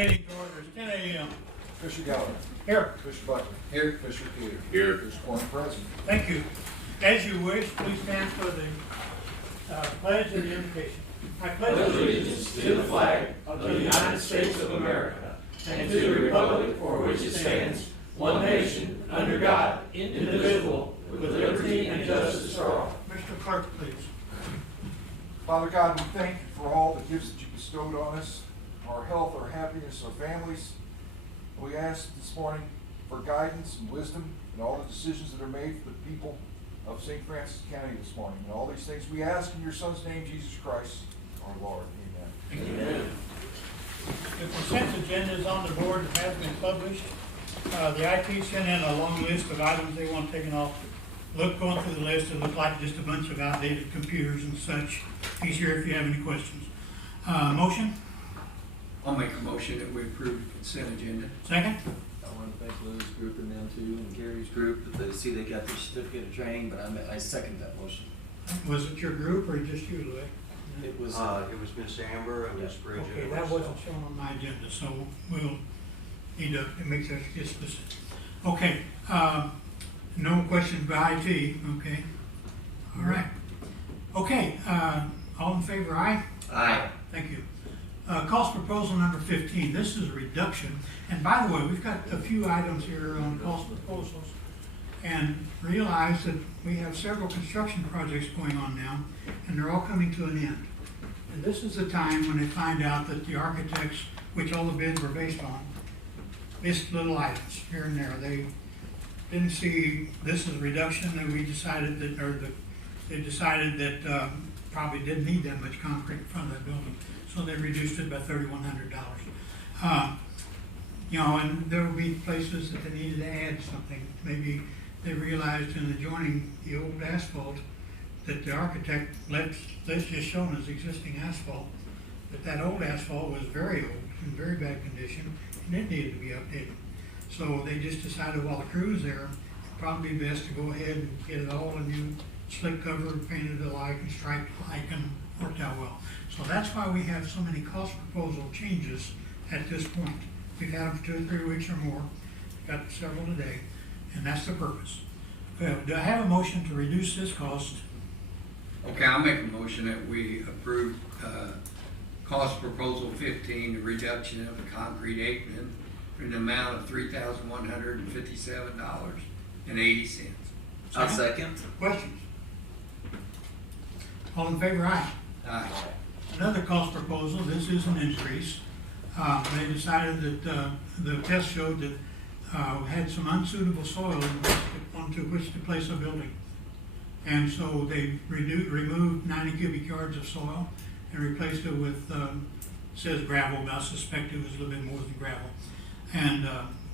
meeting to order. It's 10 a.m. Commissioner Gallagher. Here. Commissioner Buckley. Here. Commissioner Peters. Here. Commissioner Warren present. Thank you. As you wish, please stand for the pledge and the invocation. I pledge Allegiance to the flag of the United States of America and to the republic for which it stands, one nation, under God, indivisible, with liberty and justice for all. Mr. Clerk, please. Father God, we thank you for all the gifts that you bestowed on us, our health, our happiness, our families. We ask this morning for guidance and wisdom in all the decisions that are made for the people of St. Francis County this morning. And all these things we ask in your Son's name, Jesus Christ, our Lord. Amen. Amen. The consent agenda is on the board and has been published. The IT sent in a long list of items they want taken off. Going through the list, it looked like just a bunch of outdated computers and such. He's here if you have any questions. Motion? I'll make a motion that we approve the consent agenda. Second? I want to thank Lou's group and them too, and Gary's group, that they see they got their certificate of training, but I second that motion. Was it your group or just you, Louis? It was, It was Miss Amber and Miss Bridget. Okay, and that wasn't myself. shown on my agenda, so we'll need to make that explicit. Okay, no questions by IT, okay? All right. Okay, all in favor, aye? aye. Thank you. Cost proposal number 15, this is a reduction. And by the way, we've got a few items here on cost proposals. And realize that we have several construction projects going on now, and they're all coming to an end. And this is the time when they find out that the architects, which all the bids were based on, missed little items here and there. They didn't see this as a reduction, and we decided that, they decided that probably didn't need that much concrete in front of that building, so they reduced it by $3,100. You know, and there will be places that they needed to add something. Maybe they realized in adjoining the old asphalt that the architect left this just shown as existing asphalt, but that old asphalt was very old, in very bad condition, and it needed to be updated. So they just decided while the crew was there, it'd probably be best to go ahead and get it all a new slick cover, painted alike and striped alike, and worked out well. So that's why we have so many cost proposal changes at this point. We've had them for 2 or 3 weeks or more, got several today, and that's the purpose. Do I have a motion to reduce this cost? Okay, I'll make a motion that we approve, cost proposal 15, the reduction of the concrete apron for an amount of $3,157.80. I'll second. Questions? All in favor, aye. Aye. Another cost proposal, this is an increase. They decided that the test showed that we had some unsuitable soil onto which to place a building. And so they removed 90 cubic yards of soil and replaced it with, says gravel, but I suspect it was a little bit more than gravel. And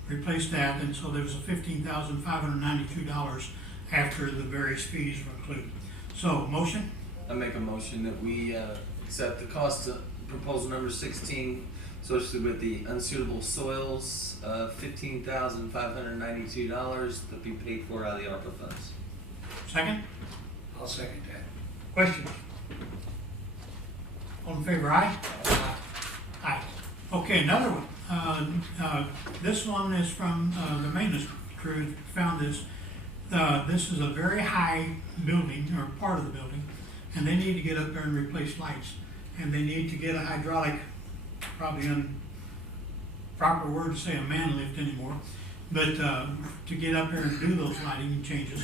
replaced that, and so there was a $15,592 after the various fees were included. So, motion? I make a motion that we accept the cost of proposal number 16, especially with the unsuitable soils, $15,592 that be paid for out of the ARPA funds. Second? I'll second that. Questions? All in favor, aye? Aye. Okay, another one. This one is from the maintenance crew, found this. This is a very high building, or part of the building, and they need to get up there and replace lights. And they need to get a hydraulic, probably proper word to say a man lift anymore, but to get up there and do those lighting changes.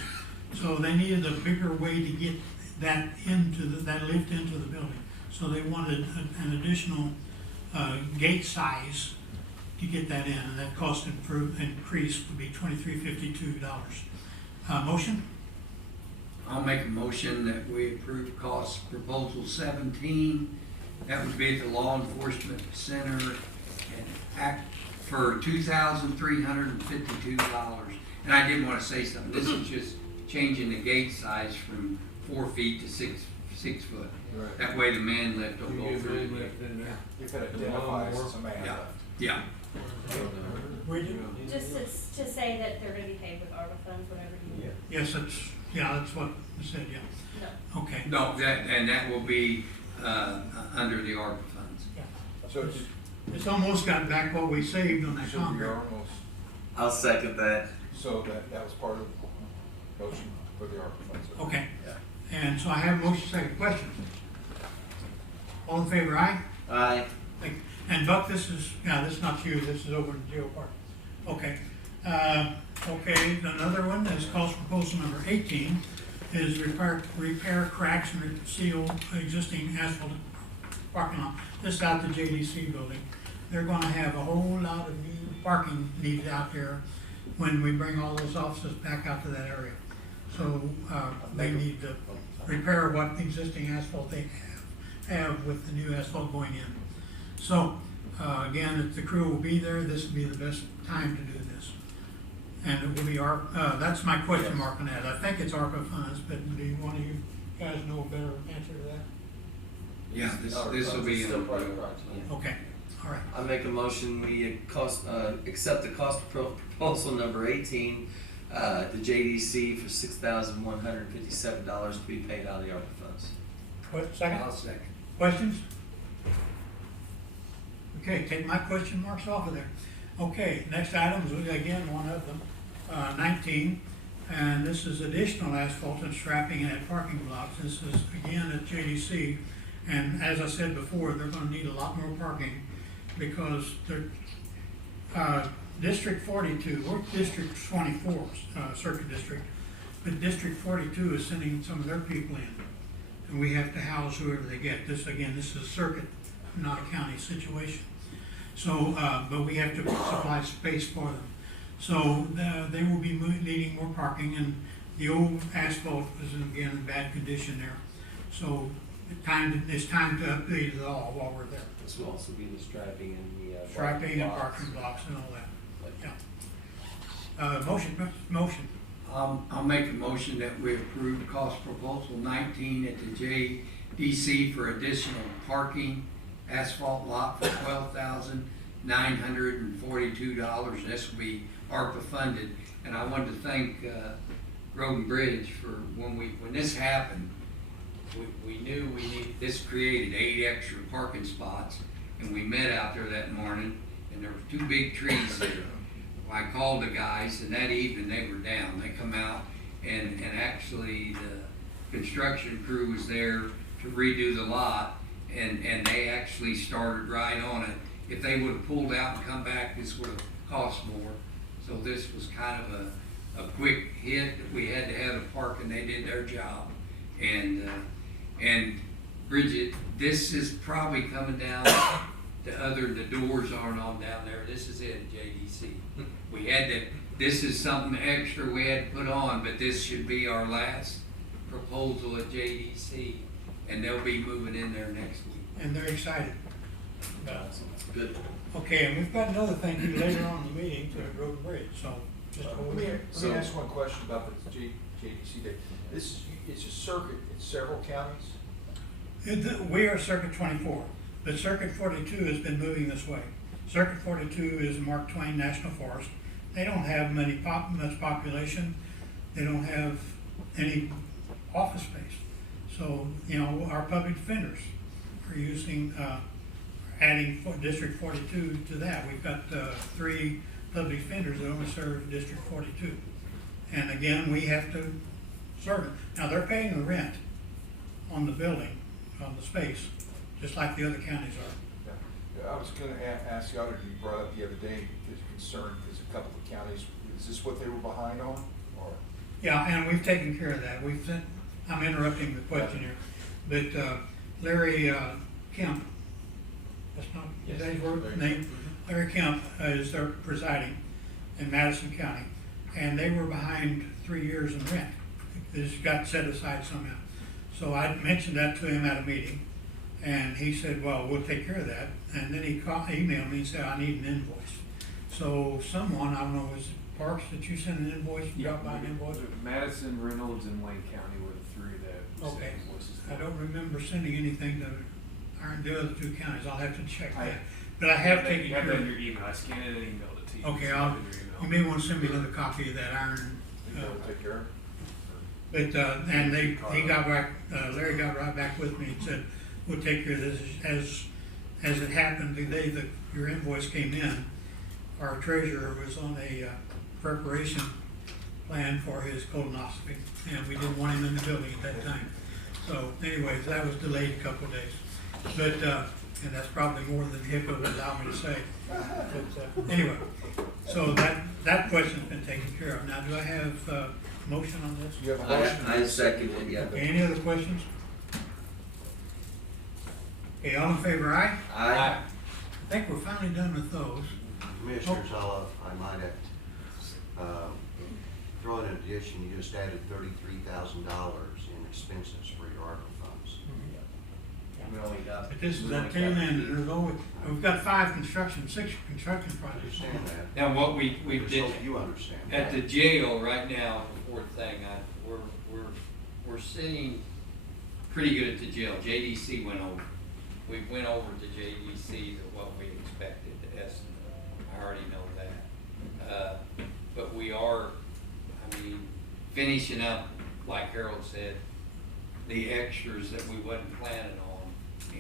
So they needed a bigger way to get that that lift into the building. So they wanted an additional gate size to get that in, and that cost increase would be $2,352. Motion? I'll make a motion that we approve cost proposal 17. That would be at the Law Enforcement Center and act for $2,352. And I did want to say something. This is just changing the gate size from 4 feet to 6 foot. Right. That way the man lift will go through. You could identify us as a man. Yeah, yeah. Just to say that they're gonna be paid with ARPA funds, whatever you. Yes, that's what I said, yeah. No. Okay. No, that will be under the ARPA funds. So It's almost got back what we saved on that Should be concrete. almost, I'll second that. so that was part of the motion for the ARPA funds. Okay, Yeah. and so I have a motion, second, questions? All in favor, aye? Aye. And Buck, this is not you, this is over in Geo Park. Okay, okay, another one is cost proposal number 18, is repair cracks and seal existing asphalt parking lot. This is out the JDC building. They're gonna have a whole lot of new parking needed out there when we bring all those offices back out to that area. So, they need to repair what existing asphalt they have with the new asphalt going in. So, again, if the crew will be there, this will be the best time to do this. And it will be that's my question mark on that. I think it's ARPA funds, but do one of you guys know a better answer to that? Yeah, this will be. Still part of the project. Okay, all right. I make a motion, we accept the cost proposal number 18, the JDC for $6,157 to be paid out of the ARPA funds. What, second? I'll second. Questions? Okay, take my question marks off of there. Okay, next item is, again, one of them, 19, and this is additional asphalt and strapping at parking blocks. This is, again, at JDC, and as I said before, they're gonna need a lot more parking because they're, District 42, or District 24, Circuit District, but District 42 is sending some of their people in, and we have to house whoever they get. This, again, this is a circuit, not a county situation. So, but we have to supply space for them. So, they will be needing more parking, and the old asphalt is again in bad condition there. So, it's time to update it all while we're there. This will also be the striping and the. Striping and parking blocks and all that, yeah. Motion, I'll make a motion that we approve cost proposal 19 at the JDC for additional parking asphalt lot for $12,942. This will be ARPA funded. And I wanted to thank Road and Bridge for when this happened, we knew this created 8 extra parking spots, and we met out there that morning, and there were 2 big trees there. I called the guys, and that evening they were down. They come out, and actually the construction crew was there to redo the lot, and they actually started right on it. If they would have pulled out and come back, this would have cost more. So this was kind of a quick hit that we had to have the park, and they did their job. And Bridget, this is probably coming down the doors aren't on down there. This is it, JDC. We had to, this is something extra we had to put on, but this should be our last proposal at JDC, and they'll be moving in there next week. and they're excited. Good. Okay, and we've got another thing to do later on in the meeting to Road and Bridge, so just hold Let it. me ask one question about the JDC day. It's a circuit in several counties? We are Circuit 24, but Circuit 42 has been moving this way. Circuit 42 is Mark Twain National Forest. They don't have much population. They don't have any office space. So, our public defenders are using, adding District 42 to that. We've got 3 public defenders that only serve District 42. And again, we have to serve it. Now, they're paying the rent on the building, on the space, just like the other counties are. Yeah, I was gonna ask the auditor, you brought up the other day, his concern, because a couple of counties, is this what they were behind on, or? Yeah, and we've taken care of that. I'm interrupting the question here, but Larry Kemp, that's not his name? Larry Kemp is their presiding in Madison County, and they were behind 3 years in rent. This got set aside somehow. So I mentioned that to him at a meeting, and he said, well, we'll take care of that. And then he emailed me and said, I need an invoice. So someone, I don't know, was it Parks that you sent an invoice, drop by an invoice? Madison, Reynolds, and Wayne County were the 3 that sent Okay. invoices. I don't remember sending anything to the other 2 counties. I'll have to check that. But I have taken You have care that of in it. your email. I scanned it and emailed it to you. Okay, So you it's in your may email. want to send me another copy of that iron. You know, take care of it? But, and he got back, Larry got right back with me and said, we'll take care of this as it happened, the day that your invoice came in, our treasurer was on a preparation plan for his colonoscopy, and we didn't want him in the building at that time. So anyways, that was delayed a couple of days. But, and that's probably more than HIPAA would allow me to say. But anyway, so that question's been taken care of. Now, do I have a motion on this? You have a motion? I second it, yeah. Okay, any other questions? Okay, all in favor, aye? Aye. I think we're finally done with those. Commissioners, I might have, throw in an addition, you just added $33,000 in expenses for your ARPA funds. We only got. But this is we that only tail got end, the- and there's always, we've got 6 construction I projects. understand that. Now, what we Just did hope you understand. at the jail right now, before the thing, we're seeing pretty good at the jail. JDC went over. We went over to JDC to what we expected, the estimate. I already know that. But we are, finishing up, like Harold said, the extras that we wasn't planning on.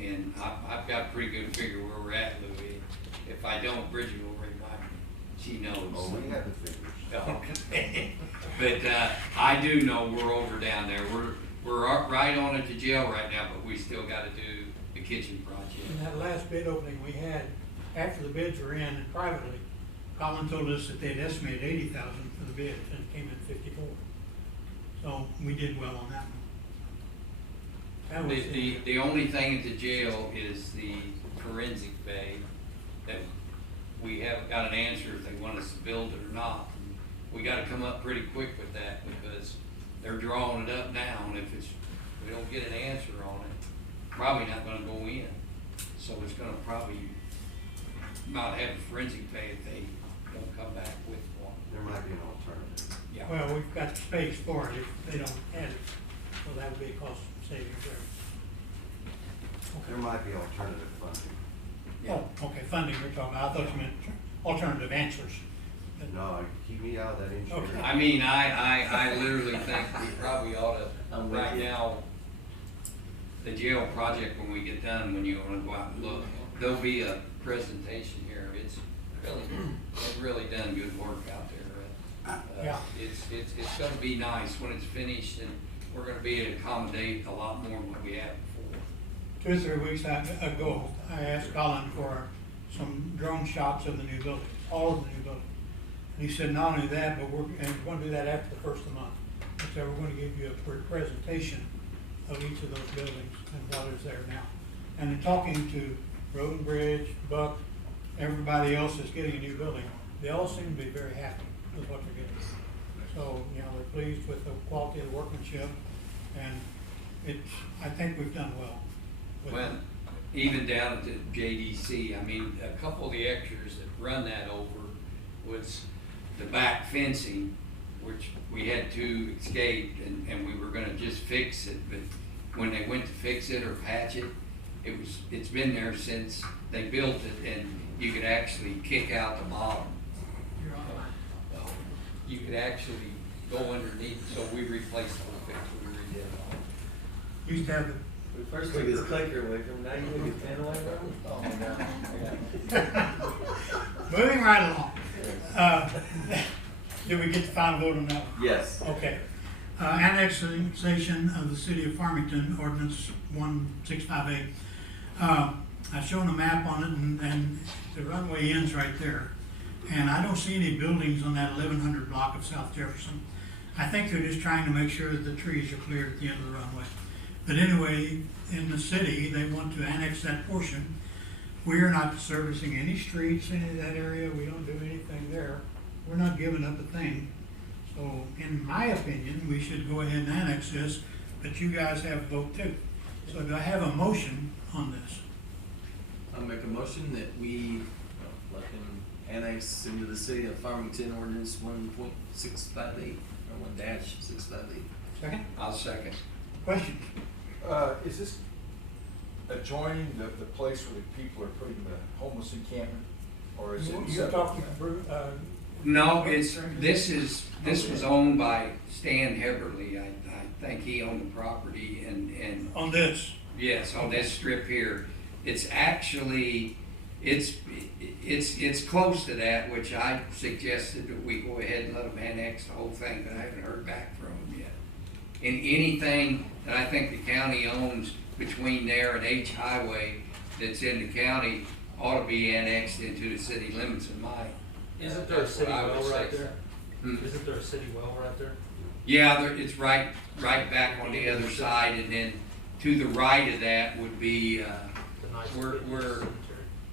And I've got a pretty good figure where we're at, Louis. If I don't, Bridget will remind me. She knows. Oh, we have the figures. Okay. But I do know we're over down there. We're right on at the jail right now, but we still gotta do the kitchen project. In that last bid opening we had, after the bids were in and privately, Colin told us that they'd estimated 80,000 for the bids, and it came in 54. So we did well on that one. That was The only thing at the jail is the forensic bay that we haven't got an answer if they want us to build it or not. And we gotta come up pretty quick with that because they're drawing it up now, and if we don't get an answer on it, probably not gonna go in. So it's gonna probably not have a forensic bay if they don't come back with one. There might be an alternative. Yeah. Well, we've got space for it if they don't add it, so that would be a cost savings there. There might be alternative funding. Oh, okay, funding we're talking about, I thought you meant alternative answers. No, keep me out of that engineering. Okay. I literally think we probably ought to, I'm with right you. now, the jail project, when we get done, when you wanna go out and look, there'll be a presentation here. They've really done good work out there. Yeah. It's gonna be nice when it's finished, and we're gonna be able to accommodate a lot more than what we have before. 2 or 3 weeks ago, I asked Colin for some drone shots of the new building, all of the new building. And he said, not only that, but we're going to do that after the first of the month. He said, we're going to give you a presentation of each of those buildings and what is there now. And in talking to Road and Bridge, Buck, everybody else that's getting a new building, they all seem to be very happy with what they're getting. So, they're pleased with the quality of the workmanship, and I think we've done well. with Well, it. even down at the JDC, a couple of the extras that run that over was the back fencing, which we had to escape, and we were gonna just fix it, but when they went to fix it or patch it, it's been there since they built it, and you could actually kick out the bottom. You're on. You could actually go underneath, so we replaced the whole fence, we redid it all. Used to have it. We first took his clicker away from him, now you took his pen away from him? Moving right along. Did we get the final vote on that one? Yes. Okay. Annexation of the city of Farmington, ordinance 1658. I've shown a map on it, and the runway ends right there. And I don't see any buildings on that 1100 block of South Jefferson. I think they're just trying to make sure that the trees are cleared at the end of the runway. But anyway, in the city, they want to annex that portion. We are not servicing any streets in that area. We don't do anything there. We're not giving up a thing. So in my opinion, we should go ahead and annex this, but you guys have a vote too. So do I have a motion on this? I'll make a motion that we let them annex into the city of Farmington ordinance 1.658 or 1-658. Second? I'll second. Questions? Is this adjoining the place where the people are putting the homeless encampment? Or is it You're separate? talking, Bruce, No, this was owned by Stan Heberly. I think he owned the property and on this? yes, on this strip here. It's actually, it's close to that, which I suggested that we go ahead and let them annex the whole thing, but I haven't heard back from them yet. And anything that I think the county owns between there and H Highway that's in the county ought to be annexed into the city limits in my. Isn't there a That's what city I would well right say. there? Hmm. Isn't there a city well right there? Yeah, it's right back on the other side, and then to the right of that would be, The nice We're- big we're- cemetery.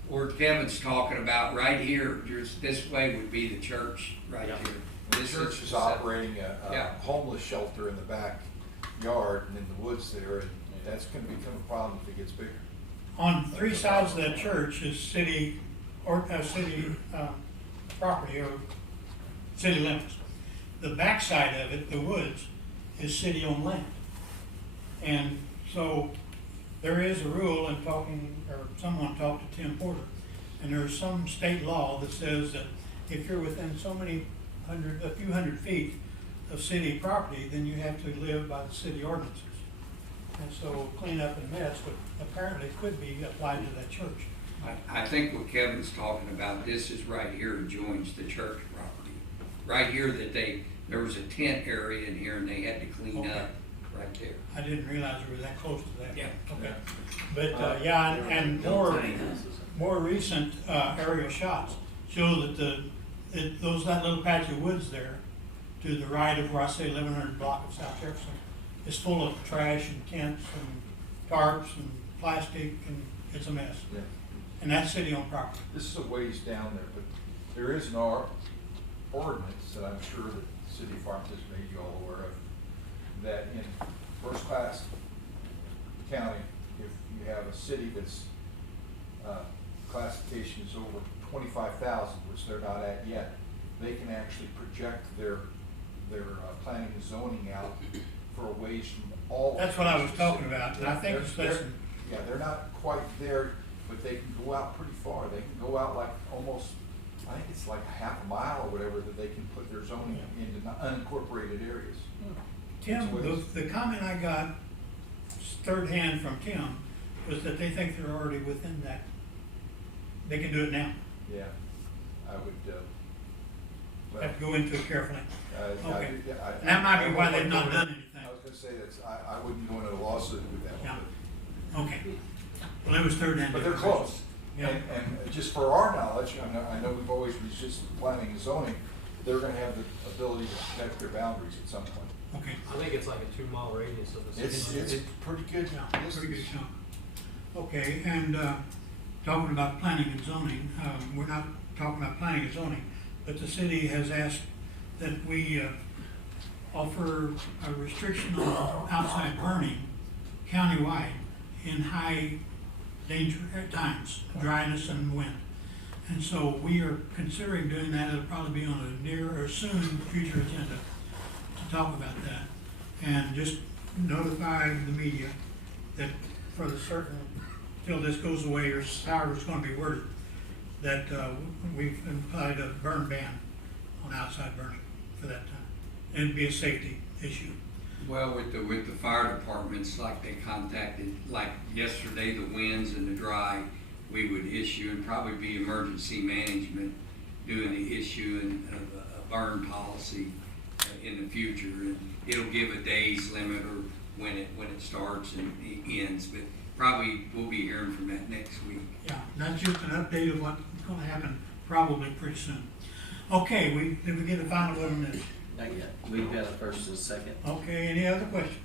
where Kevin's talking about, right here, just this way would be the church, right Yeah. here. The This church is the- operating Yeah. a homeless shelter in the backyard and in the woods there, and that's gonna become a problem if it gets bigger. On 3 sides of that church is city, property or city limits. The back side of it, the woods, is city-owned land. And so there is a rule in talking, or someone talked to Tim Porter, and there's some state law that says that if you're within a few hundred feet of city property, then you have to live by the city ordinances. And so cleanup and mess would apparently could be applied to that church. I think what Kevin's talking about, this is right here, joins the church property. Right here that there was a tent area in here and they had to clean Okay. up right there. I didn't realize we were that close to that. Yeah. Okay. But, yeah, and more recent, aerial shots show that that little patch of woods there to the right of where I say 1100 block of South Jefferson is full of trash and tents and tarps and plastic, and it's a mess. Yeah. And that's city-owned property. This is a ways down there, but there is an ordinance that I'm sure that the city of Farmington has made you all aware of, that in first-class county, if you have a city that's, classification is over 25,000, which they're not at yet, they can actually project their planning and zoning out for a ways from all. That's what I was talking about, and I think They're- it's less than, Yeah, they're not quite there, but they can go out pretty far. They can go out like almost, I think it's like half a mile or whatever, that they can put their zoning into unincorporated areas. Tim, the comment I got third hand from Tim was that they think they're already within that. They can do it now. Yeah, I would, well, Have to go into it carefully. Okay. And that might be why they've not done anything. I was gonna say I wouldn't go into a lawsuit with that Yeah. one. Okay. Well, it was third hand. But they're close. Yeah. And just for our knowledge, I know we've always resisted planning and zoning, they're gonna have the ability to protect their boundaries at some point. Okay. I think it's like a 2 mile radius of the city. It's pretty good. Yeah, pretty good distance. chunk. Okay, and, talking about planning and zoning, we're not talking about planning and zoning, but the city has asked that we, offer a restriction on outside burning countywide in high danger at times, dryness and wind. And so we are considering doing that. It'll probably be on a near or soon future agenda to talk about that. And just notify the media that for the certain, till this goes away or however it's gonna be worded, that, we've implied a burn ban on outside burning for that time. And it'd be a safety issue. Well, with the fire departments, like they contacted, like yesterday, the winds and the dry, we would issue, and probably be emergency management doing the issuing of a burn policy in the future. And it'll give a day's limit or when it starts and it ends, but probably we'll be hearing from that next week. Yeah, that's just an update of what's gonna happen probably pretty soon. Okay, did we get a final vote on this? Not yet. We've got a first and a second. Okay, any other questions?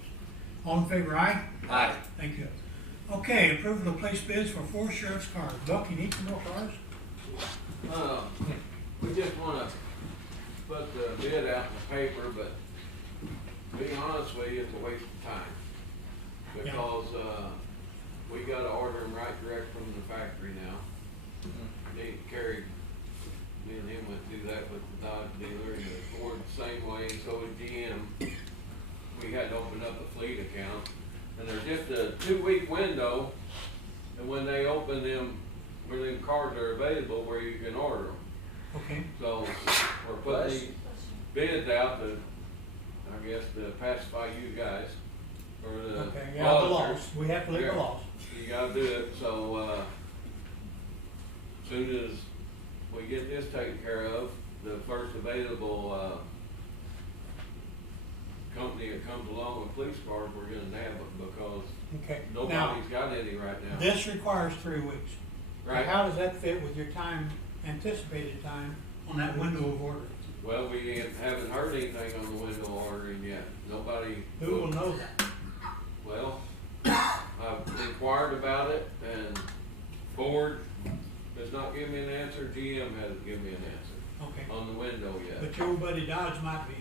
All in favor, aye? Aye. Thank you. Okay, approval to place bids for 4 sheriff's cars. Buck, you need some more cars? We just wanna put the bid out in the paper, but to be honest with you, it's a waste of time. Because, we gotta order them right direct from the factory now. Carrie, me and him went through that with the Dodge dealer, and the Ford the same way, and so did GM. We had to open up a fleet account, and there's just a 2-week window, and when they open them, where them cars are available, where you can order them. Okay, So, we're putting these bids out to, I guess, to pacify you guys. or the. Okay, yeah, the laws. laws, we have to leave the Yeah. laws. You gotta do it, so, soon as we get this taken care of, the first available, company that comes along with police cars, we're gonna nab it, because Okay, now, nobody's got any right now. this requires 3 weeks. Right. How does that fit with your time, anticipated time on that window of ordering? Well, we haven't heard anything on the window ordering yet, nobody. Who will know that? Well, I've inquired about it, and Ford has not given me an answer, GM hasn't given me an answer Okay, on the window yet. but your buddy Dodge might be.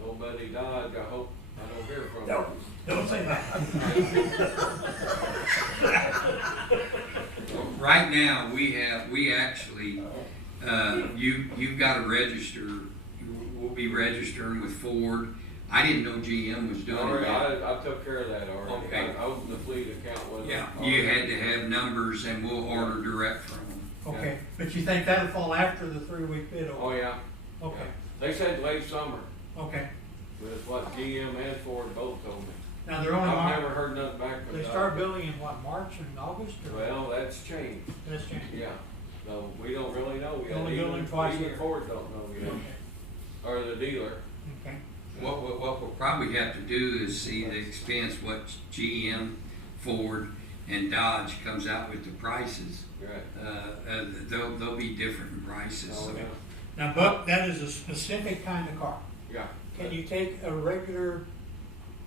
Nobody died, I hope, I don't hear from them. Don't say that. Right now, we actually, you've got to register, we'll be registering with Ford. I didn't know GM was doing Alright, it. I took care of that already. Okay. I opened the fleet account with them. Yeah, you had to have numbers and we'll order direct from them. Okay, but you think that'll fall after the 3-week bid Oh, opening? yeah. Okay, They said late summer, okay. with what GM and Ford both told me. Now, they're only, I've never heard nothing back from they them. start building in what, March and August or? Well, that's changed, That's changed. yeah. So we don't really know yet. Only building twice a Even year. Ford don't know yet, Okay, or the dealer. okay. What we'll probably have to do is see the expense, what GM, Ford, and Dodge comes out with the prices. Right. They'll be different in prices. Oh, so- yeah. Now, Buck, that is a specific kind of car. Yeah. Can you take a regular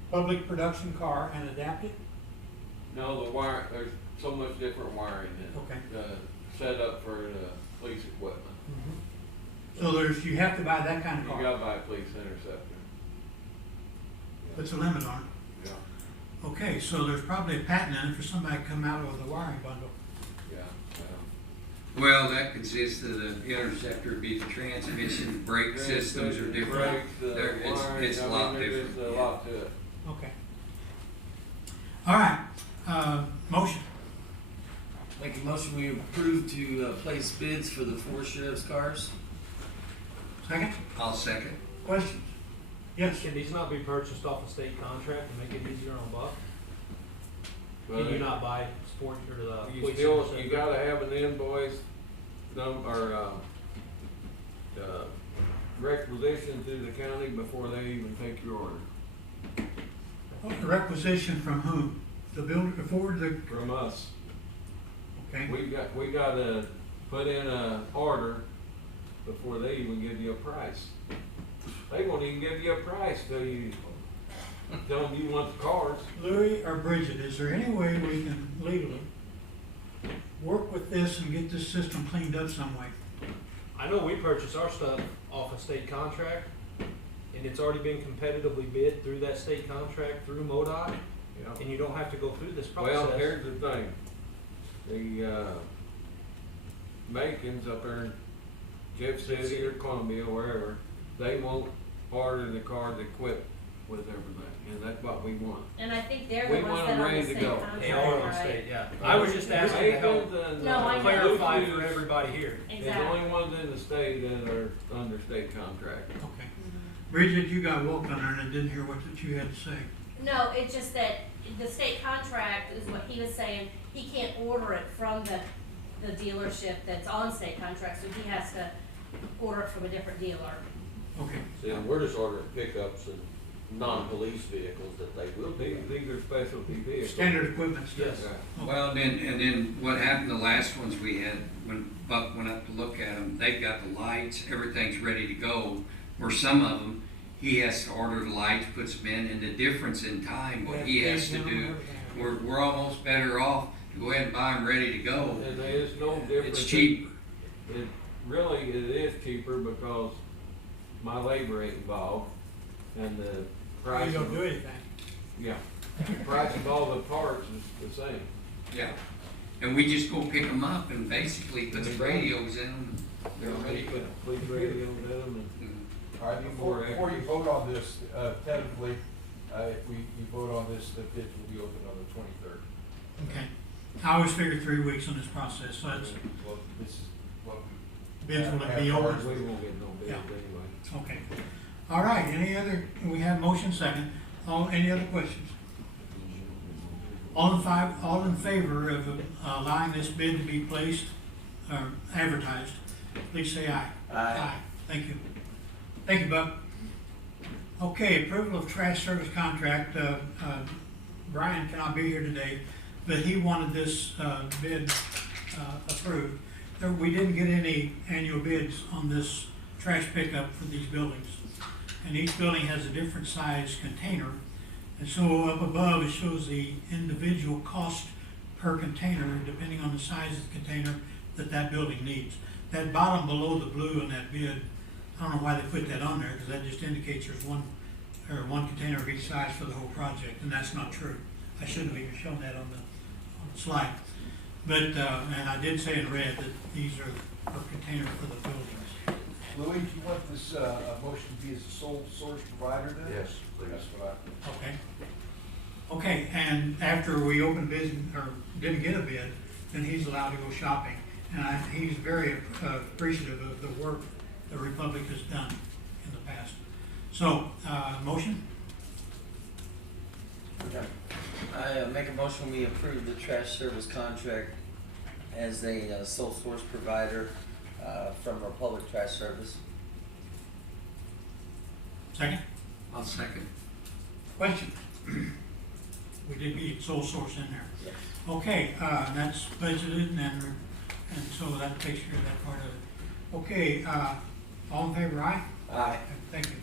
public production car and adapt it? No, the wire, there's so much different wiring in Okay. the setup for the police equipment. So you have to buy that kind of You car. gotta buy a police interceptor. Puts a limit on it. Yeah, Okay, so there's probably a patent in it for somebody to come out with a wiring bundle. yeah, Well, that consists of the interceptor, be the transmission, brake systems are different. Brakes, the There- wiring, It's a I mean, lot there's different. a lot to it. Okay. All right, motion. Make a motion, we approve to place bids for the 4 sheriff's cars. Second, I'll second. questions? Yes, Can these not be purchased off a state contract to make it easier on Buck? But Can you not buy sport or the You police? still, interceptor? you gotta have an invoice, requisition to the county before they even take your order. requisition from whom? The builder, the Ford, the, From us. okay, We gotta put in a order before they even give you a price. They won't even give you a price till you tell them you want the cars. Louis or Bridget, is there any way we can legally work with this and get this system cleaned up some way? I know we purchase our stuff off a state contract, and it's already been competitively bid through that state contract through MoDOT, and you don't have to go through this process. Well, here's the thing. The, Macons up there in Jeff City or Columbia, wherever, they won't order the cars equipped with everything, and that's what we want. And I think they're We the ones want that them are on the ready to same go. contract, They are on right? state, yeah. I was just asking to help Macons and, No, I know. clarify for Bluetooth everybody here. is the Exactly. only ones in the state that are under state contract. Okay. Bridget, you got walked on there and I didn't hear what that you had to say. No, it's just that the state contract is what he was saying, he can't order it from the dealership that's on state contract, so he has to order it from a different dealer. Okay, See, we're just ordering pickups and non-police vehicles that they will These, be. these are specialty vehicles. standard equipment stuff. Yes. Yeah. Well, and then what happened the last ones we had, when Buck went up to look at them, they've got the lights, everything's ready to go. Where some of them, he has to order the lights, puts them in, and the difference in time, what he has to do, we're almost better off to go ahead and buy them ready to go. And there is no difference. It's cheap. It is cheaper because my labor ain't involved and the You price. don't do anything. Yeah, the price of all the parts is the same. Yeah. And we just go pick them up and basically put the radios in them. They're ready to go. Police radio in them and. All right, before you vote on this, tentatively, if you vote on this, the bids will be open on the 23rd. Okay. I always figured 3 weeks on this process, so that's, Well, this is what we. bids will be We open. won't get no bids Yeah. anyway. Okay. All right, any other, we have motion second. Any other questions? All in favor of allowing this bid to be placed, advertised, please say aye. Aye. Thank you. Thank you, Buck. Okay, approval of trash service contract. Brian cannot be here today, but he wanted this bid approved. We didn't get any annual bids on this trash pickup for these buildings. And each building has a different size container. And so up above, it shows the individual cost per container, depending on the size of the container that building needs. That bottom below the blue in that bid, I don't know why they put that on there, because that just indicates there's one container of each size for the whole project, and that's not true. I shouldn't have even shown that on the slide. But, and I did say in red that these are per container for the buildings. Louis, do you want this, motion to be as a sole source provider then? Yes, please. That's what I. Okay. Okay, and after we opened bids, or didn't get a bid, then he's allowed to go shopping. And he's very appreciative of the work the Republic has done in the past. So, motion? I make a motion, we approve the trash service contract as a sole source provider from Republic Trash Service. Second? I'll second. Question? We did get sole source in there. Yes. Okay, that's budgeted and so that takes care of that part of it. Okay, all in favor, aye? Aye. Thank you.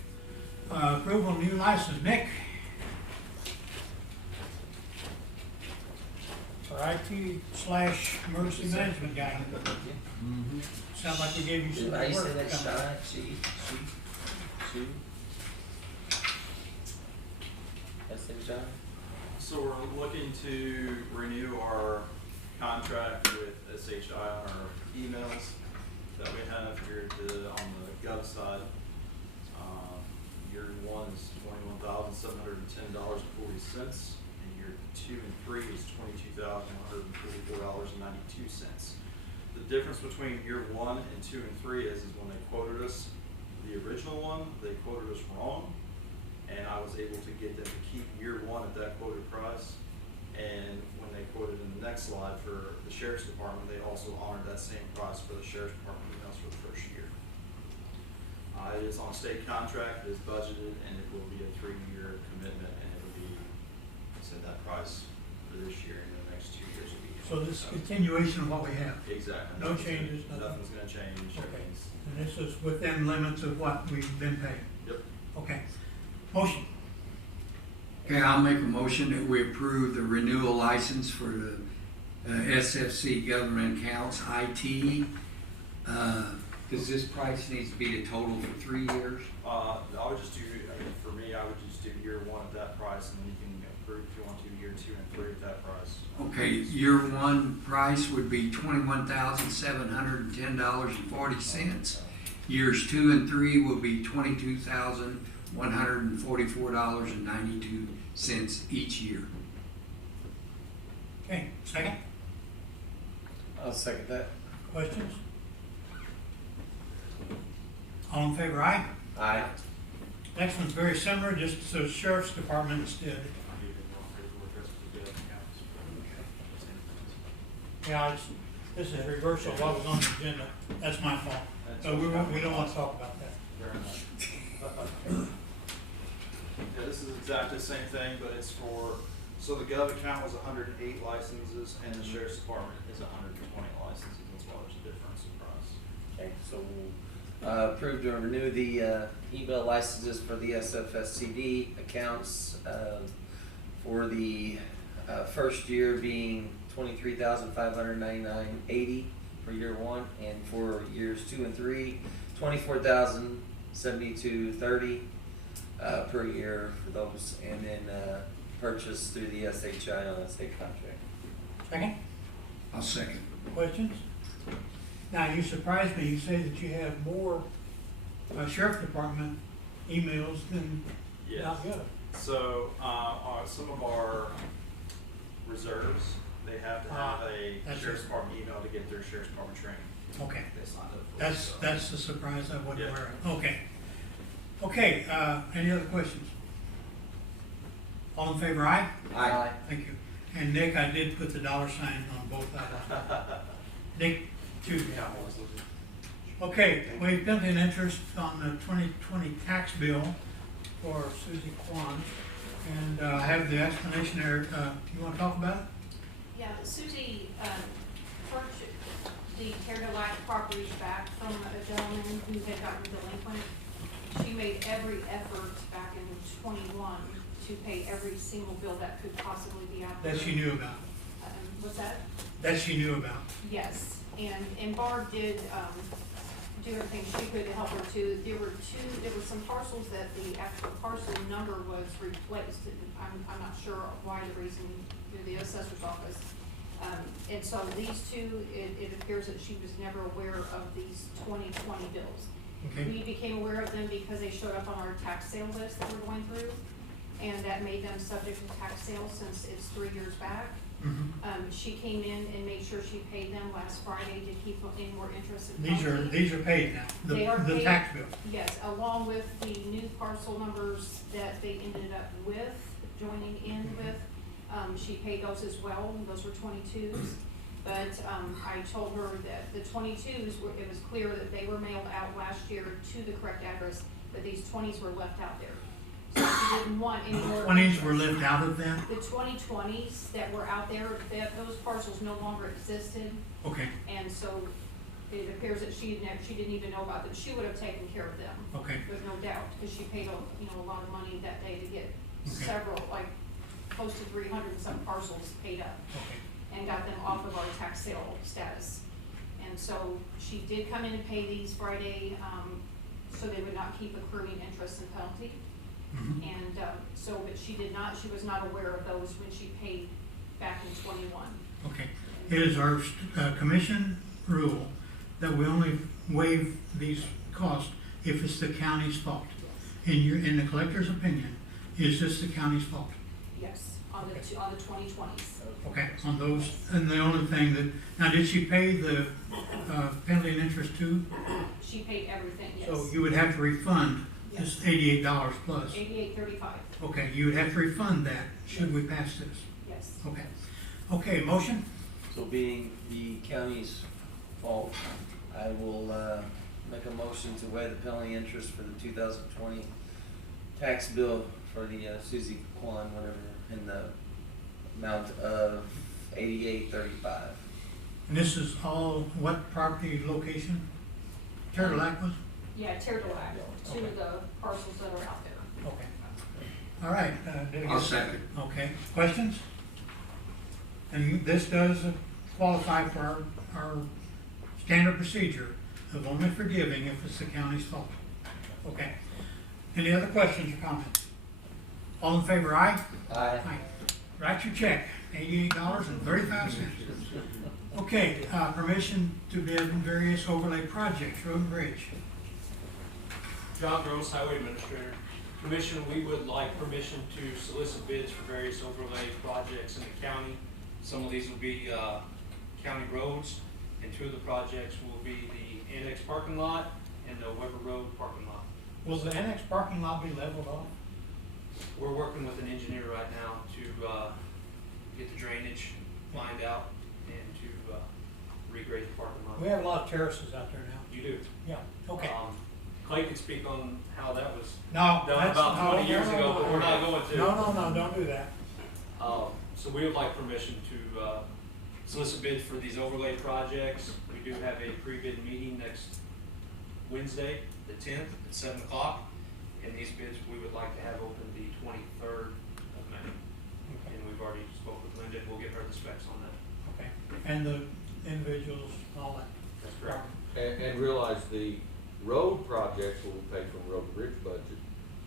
Approval of new license, Nick? Our IT/emergency management guy. Sounds like we gave you some How you say work. that, Shy? She? That's it, John? So we're looking to renew our contract with SHI on our emails that we have here on the gov side. Year one is $21,710.40, and year 2 and 3 is $22,144.92. The difference between year 1 and 2 and 3 is when they quoted us the original one, they quoted us wrong, and I was able to get them to keep year 1 at that quoted price. And when they quoted in the next slide for the sheriff's department, they also honored that same price for the sheriff's department emails for the first year. It is on a state contract, it is budgeted, and it will be a 3-year commitment, and it will be, I said, that price for this year, and the next 2 years will be. So this is continuation of what we have. Exactly. No changes, nothing. Nothing's gonna change. Okay. Everything's- And this is within limits of what we've been paying. Yep. Okay. Motion. Okay, I'll make a motion that we approve the renewal license for the SFC Government Accounts IT. Does this price needs to be the total for 3 years? I would just do, for me, I would just do year 1 at that price, and then you can approve if you want to year 2 and 3 at that price. Okay, year one price would be $21,710.40. Years 2 and 3 will be $22,144.92 each year. Okay, second? I'll second that. Questions? All in favor, aye? Aye. Next one's very similar, just so sheriff's department instead. Yeah, this is a reversal of what was on the agenda. That's my fault. But we don't want to talk about that. Very much. Yeah, this is exactly the same thing, but it's for, so the gov account was 108 licenses, and the sheriff's department is 120 licenses. That's why there's a difference in price. Okay, so we'll approve to renew the email licenses for the SFSCD accounts for the first year being $23,599.80 for year 1, and for years 2 and 3, $24,072.30 per year for those, and then purchase through the SHI on that state contract. Second? I'll second. Questions? Now, you surprised me. You say that you have more sheriff department emails than Yes. Algov. So, some of our reserves, they have to have a that's sheriff's it. department email to get their sheriff's department training. Okay. They signed up for it, That's, so. that's the surprise I wasn't Yeah. aware of. Okay. Okay, any other questions? All in favor, aye? Aye. Thank you. And Nick, I did put the dollar sign on both items. Nick, two. Okay, we've got an interest on the 2020 tax bill for Susie Kwan. And I have the explanation there. Do you want to talk about it? Yeah, Susie, purchased the Terra property back from a gentleman who had gotten delinquent. She made every effort back in '21 to pay every single bill that could possibly be out there. That she knew about. What's that? That she knew about. Yes, and Barb did, do everything she could to help her too. There were some parcels that the actual parcel number was replaced, and I'm not sure why the reason through the assessor's office. And so these two, it appears that she was never aware of these 2020 bills. Okay. We became aware of them because they showed up on our tax sale list that we're going through, and that made them subject to tax sale since it's 3 years back. Mm-hmm. She came in and made sure she paid them last Friday to keep any more interest in penalty. These are paid now, They are the paid. tax bill. Yes, along with the new parcel numbers that they ended up with, joining in with. She paid those as well, and those were 22s. But I told her that the 22s, it was clear that they were mailed out last year to the correct address, but these 20s were left out there. So she didn't want any more. 20s were left out of them? The 2020s that were out there, those parcels no longer existed. Okay, And so it appears that she didn't even know about them. She would have taken care of them. okay. There's no doubt, because she paid a lot of money that day to get Okay. several, like, close to 300 and some parcels paid up Okay. and got them off of our tax sale status. And so she did come in and pay these Friday, so they would not keep accruing interest and penalty. Mhm. And but she was not aware of those when she paid back in '21. Okay. It is our commission rule that we only waive these costs if it's the county's fault. In the collector's opinion, is this the county's fault? Yes, on the 2020s. Okay, on those, and the only thing that, now did she pay the penalty and interest too? She paid everything, yes. So you would have to refund this $88 plus. $88.35, Okay, you would have to refund that, should we pass this? yes. Okay. Okay, motion? So being the county's fault, I will make a motion to waive the penalty interest for the 2020 tax bill for the Susie Kwan, whatever, in the amount of $88.35. And this is all, what property location? Terrelac was? Yeah, Terra-Delac, two Okay. of the parcels that are out there. Okay. All right. Did I get- I'll second. Okay, questions? And this does qualify for our standard procedure of only forgiving if it's the county's fault. Okay. Any other questions or comments? All in favor, aye? Aye. Write your check, $88.35. Okay, permission to bid in various overlay projects, road and bridge. John Gross, Highway Administrator. Commission, we would like permission to solicit bids for various overlay projects in the county. Some of these will be county roads, and two of the projects will be the annex parking lot and the Weber Road parking lot. Will the annex parking lot be leveled off? We're working with an engineer right now to get the drainage lined out and to regrade the parking lot. We have a lot of terraces out there now. You do. Yeah, okay. Clay can speak on how that was No. done that's- about no, 20 years no, ago, no, but no, we're not going to. No, don't do that. So we would like permission to solicit bids for these overlay projects. We do have a pre-bid meeting next Wednesday, the 10th at 7 o'clock. And these bids, we would like to have open the 23rd of May. And we've already spoke with Linda, we'll get her the specs on that. Okay, and the individuals, all that. That's correct. And realize the road projects will be paid from road and bridge budget,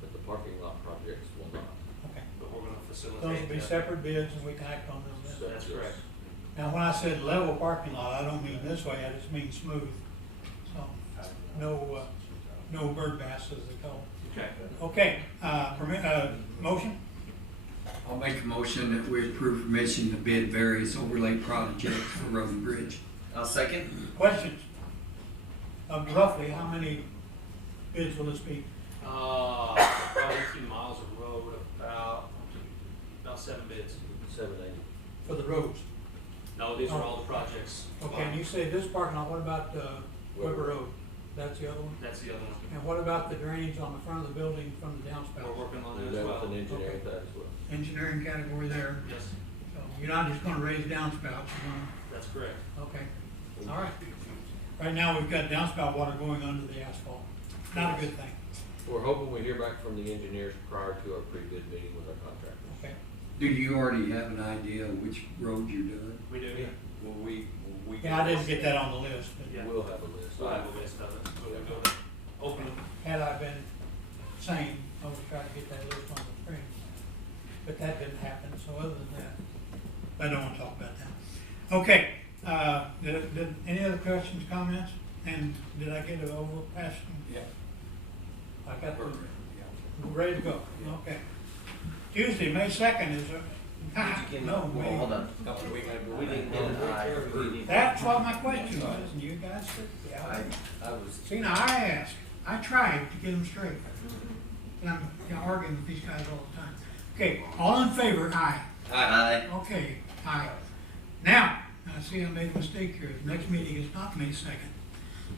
but the parking lot projects will not. Okay. But we're gonna facilitate Those will be that. separate bids and we can act on them then. So That's just- correct. Now, when I said level parking lot, I don't mean this way, I just mean smooth. So, no bird bass as they call Okay. it. Okay, motion? I'll make a motion that we approve permission to bid various overlay projects for road and bridge. I'll second. Questions? Roughly, how many bids will this be? About 18 miles of road, about 7 bids. 780. for the roads. No, these are all the projects. Okay, and you say this parking lot, what about, Weber Road? That's the other one? That's the other one. And what about the drainage on the front of the building from the We're downspout? working on Do that as that well. with an engineer Okay. that as well. Engineering category there, Yes, so you're not just gonna raise downspouts, you're that's correct. gonna, okay, all right. Right now, we've got downspout water going under the asphalt, not a good thing, We're hoping we hear back from the engineers prior to our pre-bid meeting with our contractors. okay? Do you already have an idea of which road you're doing? We do. Will we? Yeah, I didn't get that on the list, but Yeah. We'll have a list. So I have a list of it, so we go to open them. had I been sane, I would try to get that list on the screen. But that didn't happen, so other than that, I don't want to talk about that. Okay, did any other questions, comments? And did I get it over past? Yeah. I got the, we're ready to go, okay. Tuesday, May 2nd is no, Well, May. hold on. We didn't get an eye. We need- That's what my question was, and you guys said, yeah. I was, See, now I asked, I tried to get them straight. And I'm arguing with these guys all the time. Okay, all in favor, aye. Aye. Okay, aye. Now, I see I made a mistake here. The next meeting is not May 2nd.